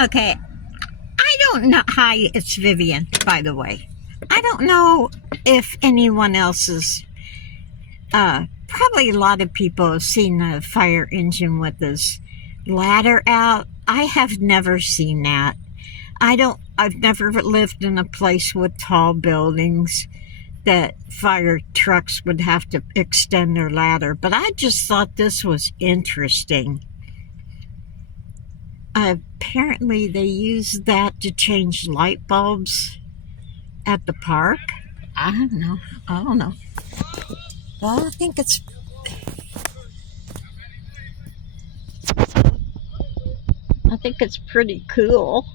Okay, I don't know. Hi, it's Vivian, by the way. I don't know if anyone else is, probably a lot of people have seen a fire engine with this ladder out. I have never seen that. I've never lived in a place with tall buildings that fire trucks would have to extend their ladder, but I just thought this was interesting. Apparently, they use that to change light bulbs at the park. I don't know. I don't know. Well, I think it's pretty cool.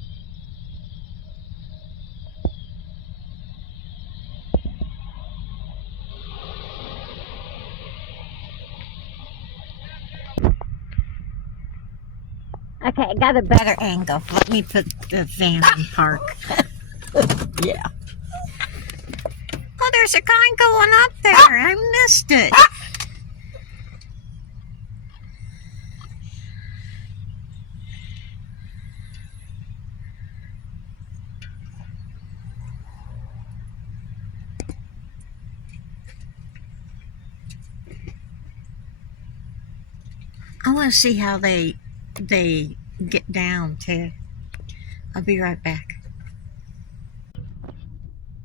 Okay, I got a better angle. Let me put the van in park. Yeah. Oh, there's a guy going up there. I missed it. I want to see how they get down too. I'll be right back.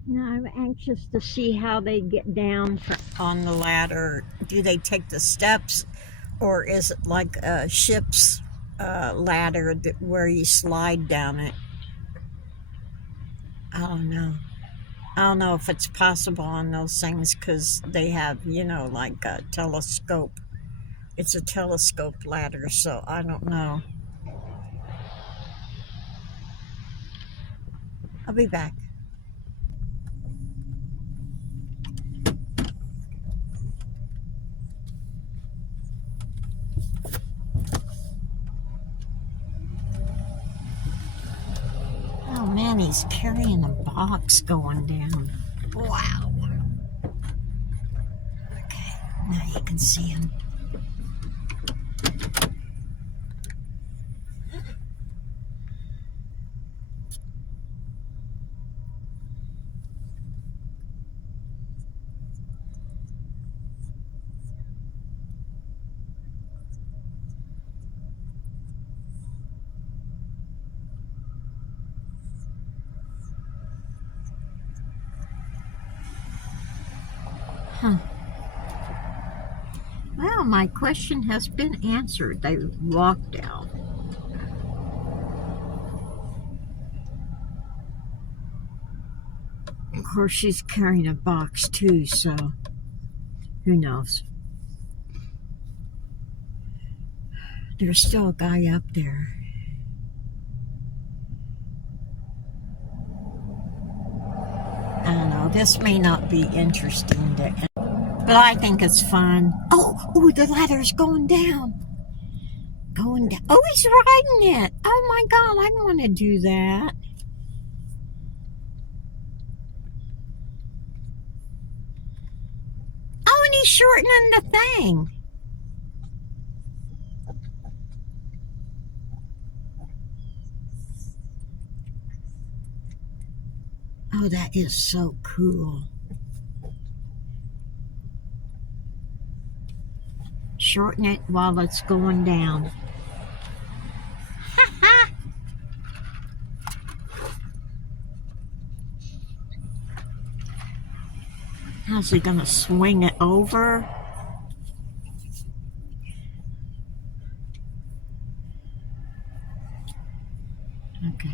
Now I'm anxious to see how they get down on the ladder. Do they take the steps, or is it like a ship's ladder where you slide down it? I don't know. I don't know if it's possible on those things because they have, like a telescope. It's a telescope ladder, so I don't know. I'll be back. Oh man, he's carrying a box going down. Wow. Okay, now you can see him. Huh. Well, my question has been answered. They walked out. Of course, she's carrying a box too, so who knows? There's still a guy up there. I don't know. This may not be interesting but I think it's fun. Oh, the ladder's going down. Going down. Oh, he's riding it. Oh my God, I want to do that. Oh, and he's shortening the thing. Oh, that is so cool. Shorten it while it's going down. How's he gonna swing it over? Okay.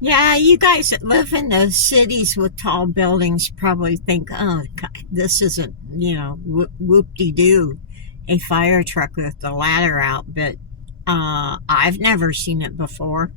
Yeah, you guys that live in those cities with tall buildings probably think, oh, God, this isn't, whoop-de-doo. a fire truck with the ladder out, but I've never seen it before.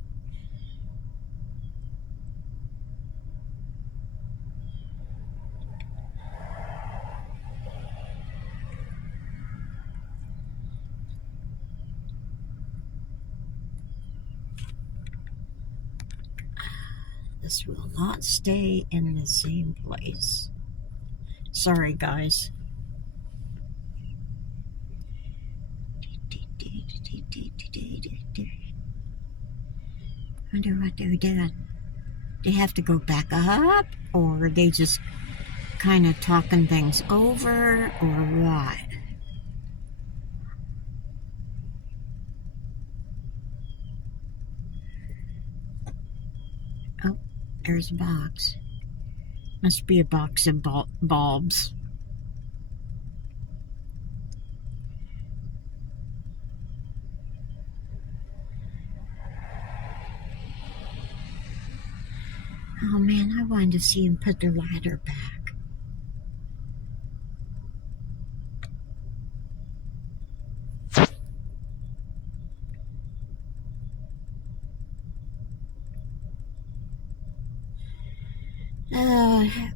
This will not stay in the same place. Sorry, guys. Wonder what they're doing. They have to go back up, or are they just kind of talking things over, or what? Oh, there's a box. Must be a box of bulbs. Oh man, I wanted to see him put the ladder back.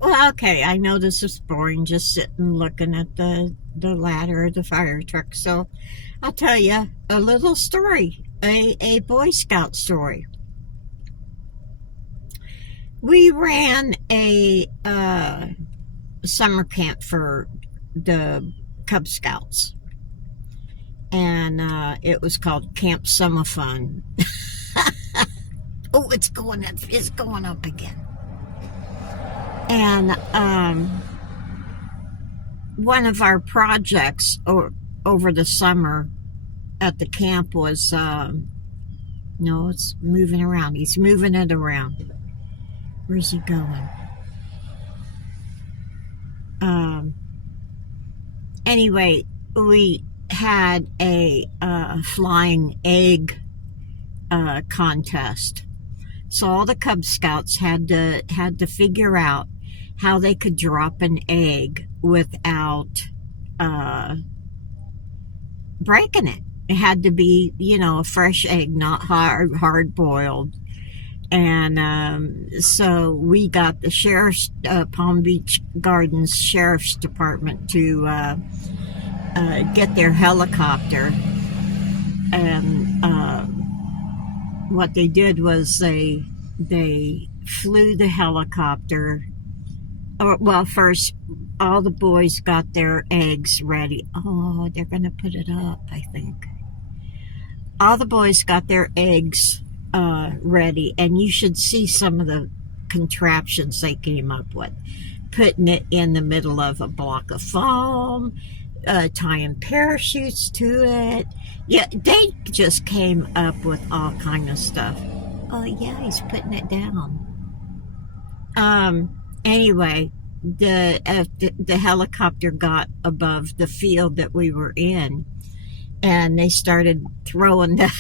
Well, okay, I know this is boring, just sitting looking at the ladder of the fire truck, so I'll tell you a little story, a Boy Scout story. We ran a summer camp for the Cub Scouts, and it was called Camp Summer Fun. Oh, it's going up again. And one of our projects over the summer at the camp was no, it's moving around. He's moving it around. Where's he going? Anyway, we had a flying egg contest. So all the Cub Scouts had to figure out how they could drop an egg without breaking it. It had to be, a fresh egg, not hard boiled. And so we got the sheriff's Palm Beach Gardens Sheriff's Department to get their helicopter, and what they did was they flew the helicopter. Well, first all the boys got their eggs ready. Oh, they're gonna put it up, I think. All the boys got their eggs ready, and you should see some of the contraptions they came up with. Putting it in the middle of a block of foam, tying parachutes to it. Yeah, they just came up with all kind of stuff. Oh yeah, he's putting it down. Anyway, the helicopter got above the field that we were in, and they started throwing the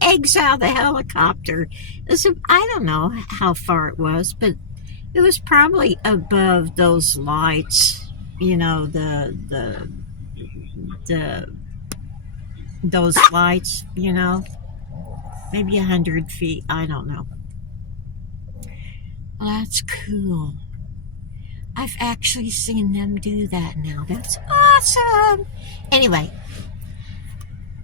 eggs out of the helicopter. I don't know how far it was, but it was probably above those lights. Those lights. Maybe 100 feet. I don't know. Well, that's cool. I've actually seen them do that now. That's awesome. Anyway.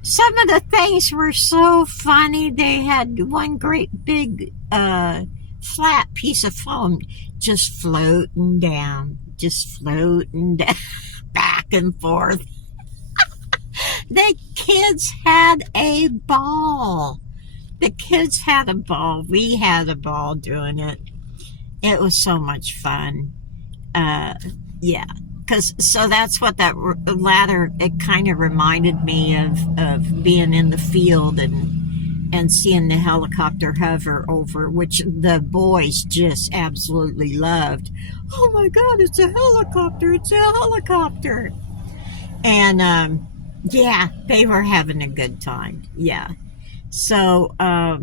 Some of the things were so funny. They had one great big flat piece of foam just floating down, back and forth. The kids had a ball. We had a ball doing it. It was so much fun. Yeah. So that's what that ladder, it kind of reminded me of being in the field and seeing the helicopter hover over, which the boys just absolutely loved. Oh my God, it's a helicopter, And yeah, they were having a good time. Yeah. So I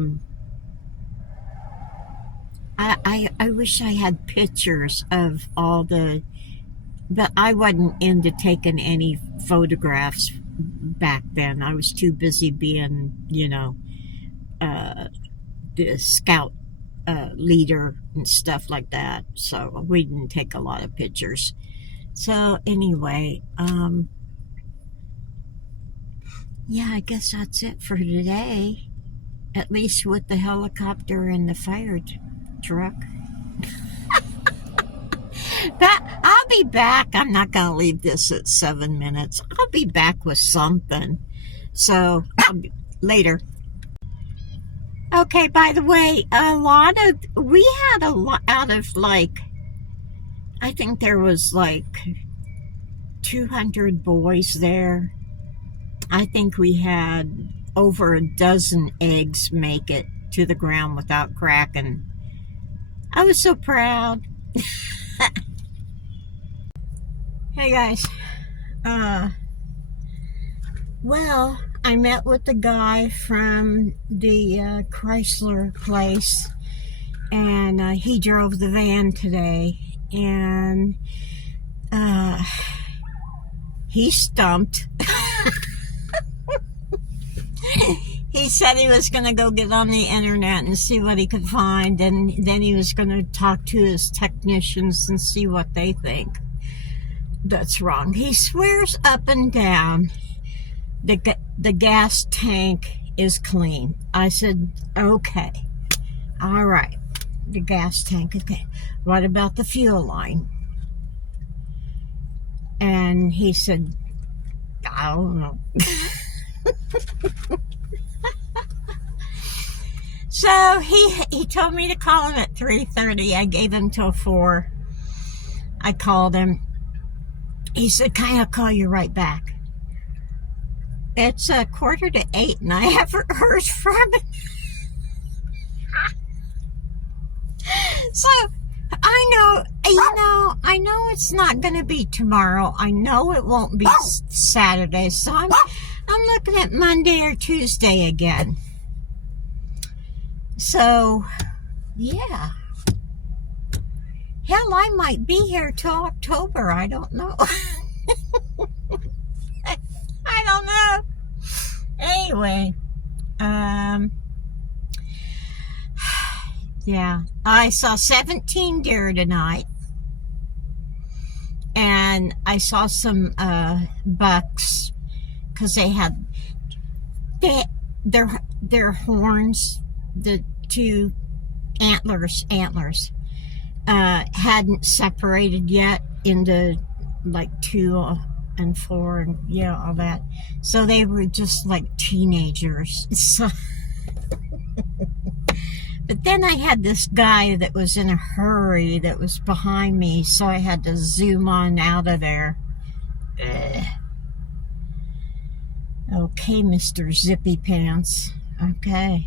wish I had pictures of all the But I wasn't into taking any photographs back then. I was too busy being, the scout leader and stuff like that. So we didn't take a lot of pictures. So anyway, yeah, I guess that's it for today. At least with the helicopter and the fire truck. But I'll be back. I'm not going to leave this at 7 minutes. I'll be back with something. So, later. Okay, by the way, we had a lot out of I think there was 200 boys there. I think we had over a dozen eggs make it to the ground without cracking. I was so proud. Hey guys, well, I met with the guy from the Chrysler place, and he drove the van today, and he stumped. He said he was going to go get on the internet and see what he could find, and then he was going to talk to his technicians and see what they think. That's wrong. He swears up and down the gas tank is clean. I said, okay. All right. The gas tank, okay. What about the fuel line? And he said, I don't know. So he told me to call him at 3:30. I gave him till 4. I called him. He said, "Can I call you right back?" It's 7:45, and I haven't heard from him. So I know it's not going to be tomorrow. I know it won't be Saturday. So I'm looking at Monday or Tuesday again. So, yeah. Hell, I might be here till October. I don't know. I don't know. Anyway, yeah, I saw 17 deer tonight, and I saw some bucks because they had their horns, the two antlers hadn't separated yet into 2 and 4 and all that, so they were just like teenagers. So but then I had this guy that was in a hurry that was behind me, so I had to zoom on out of there. Okay, Mr. Zippy Pants. Okay.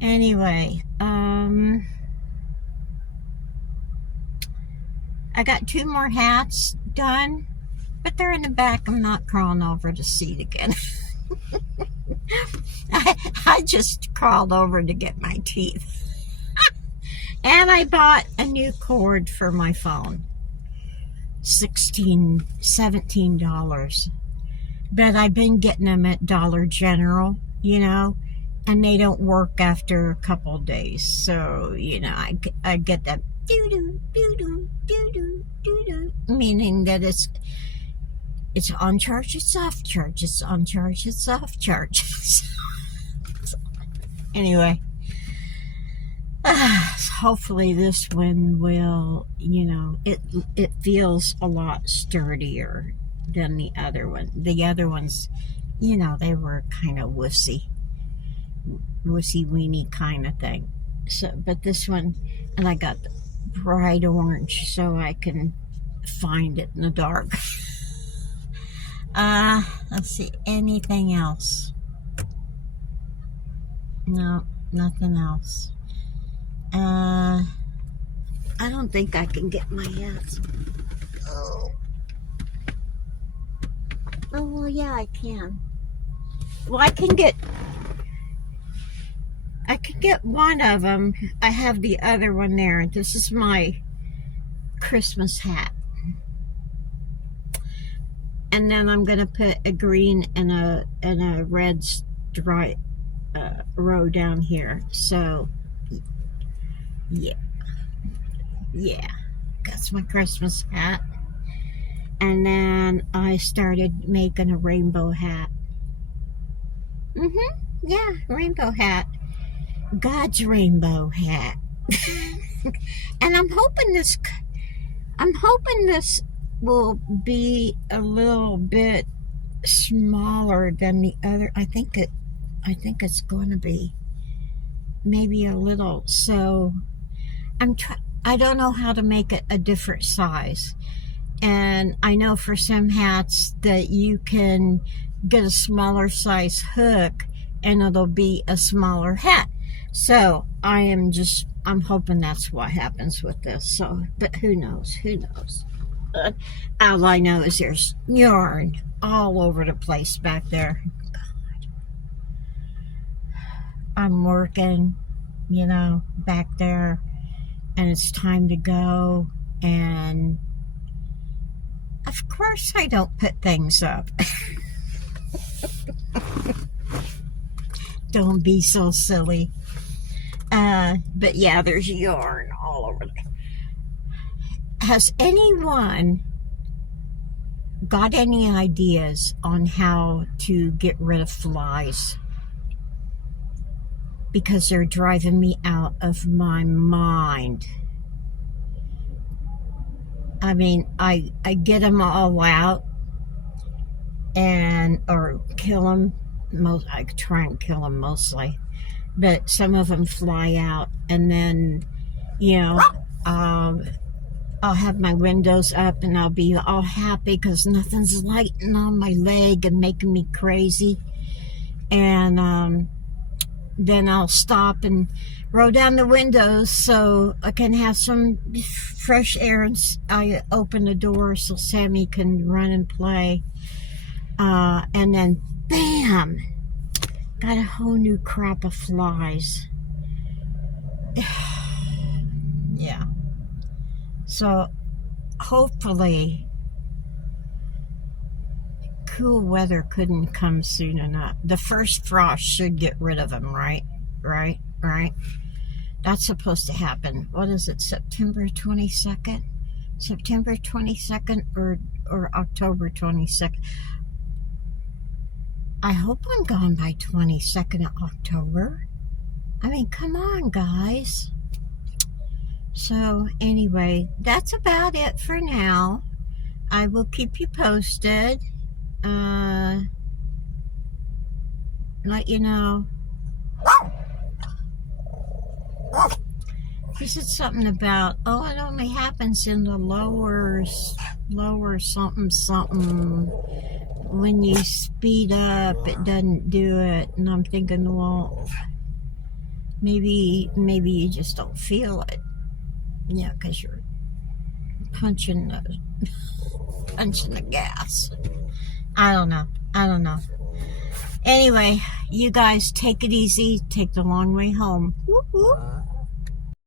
Anyway, I got 2 more hats done, but they're in the back. I'm not crawling over to see it again. I just crawled over to get my teeth. And I bought a new cord for my phone. $17. But I've been getting them at Dollar General, and they don't work after a couple of days. So, I get that doo-doo, doo-doo, doo-doo, doo-doo, meaning that it's on charge, it's off charge, it's on charge, it's off charge. Anyway, hopefully this one will, it feels a lot sturdier than the other one. The other ones, they were kind of wussy weenie kind of thing. So, but this one, and I got the bright orange so I can find it in the dark. Let's see, anything else? No, nothing else. I don't think I can get my hats. Oh, well, yeah, I can. Well, I can get one of them. I have the other one there. This is my Christmas hat. and then I'm gonna put a green and a red stripe row down here. So yeah, that's my Christmas hat. And then I started making a rainbow hat. Yeah, rainbow hat. God's rainbow hat. And I'm hoping this will be a little bit smaller than the other. I think it's going to be maybe a little. So I don't know how to make it a different size. And I know for some hats that you can get a smaller size hook and it'll be a smaller hat. So I'm hoping that's what happens with this. So, but who knows? All I know is there's yarn all over the place back there. God. I'm working, back there, and it's time to go. And of course I don't put things up. Don't be so silly. But yeah, there's yarn all over there. Has anyone got any ideas on how to get rid of flies? Because they're driving me out of my mind. I mean, I get them all out or kill them. I try and kill them mostly, but some of them fly out, and then I'll have my windows up and I'll be all happy because nothing's lighting on my leg and making me crazy. And then I'll stop and roll down the windows so I can have some fresh air, and I open the door so Sammy can run and play. And then bam, got a whole new crop of flies. Yeah. So hopefully cool weather couldn't come soon enough. The first frost should get rid of them, right? That's supposed to happen. What is it, September 22nd? September 22nd or October 22nd? I hope I'm gone by 22nd of October. I mean, come on, guys. So anyway, that's about it for now. I will keep you posted. Let you know. He said something about, it only happens in the lower something. When you speed up, it doesn't do it. And I'm thinking, well, maybe you just don't feel it. Yeah, because you're punching the gas. I don't know. Anyway, you guys take it easy. Take the long way home. Whoop, whoop.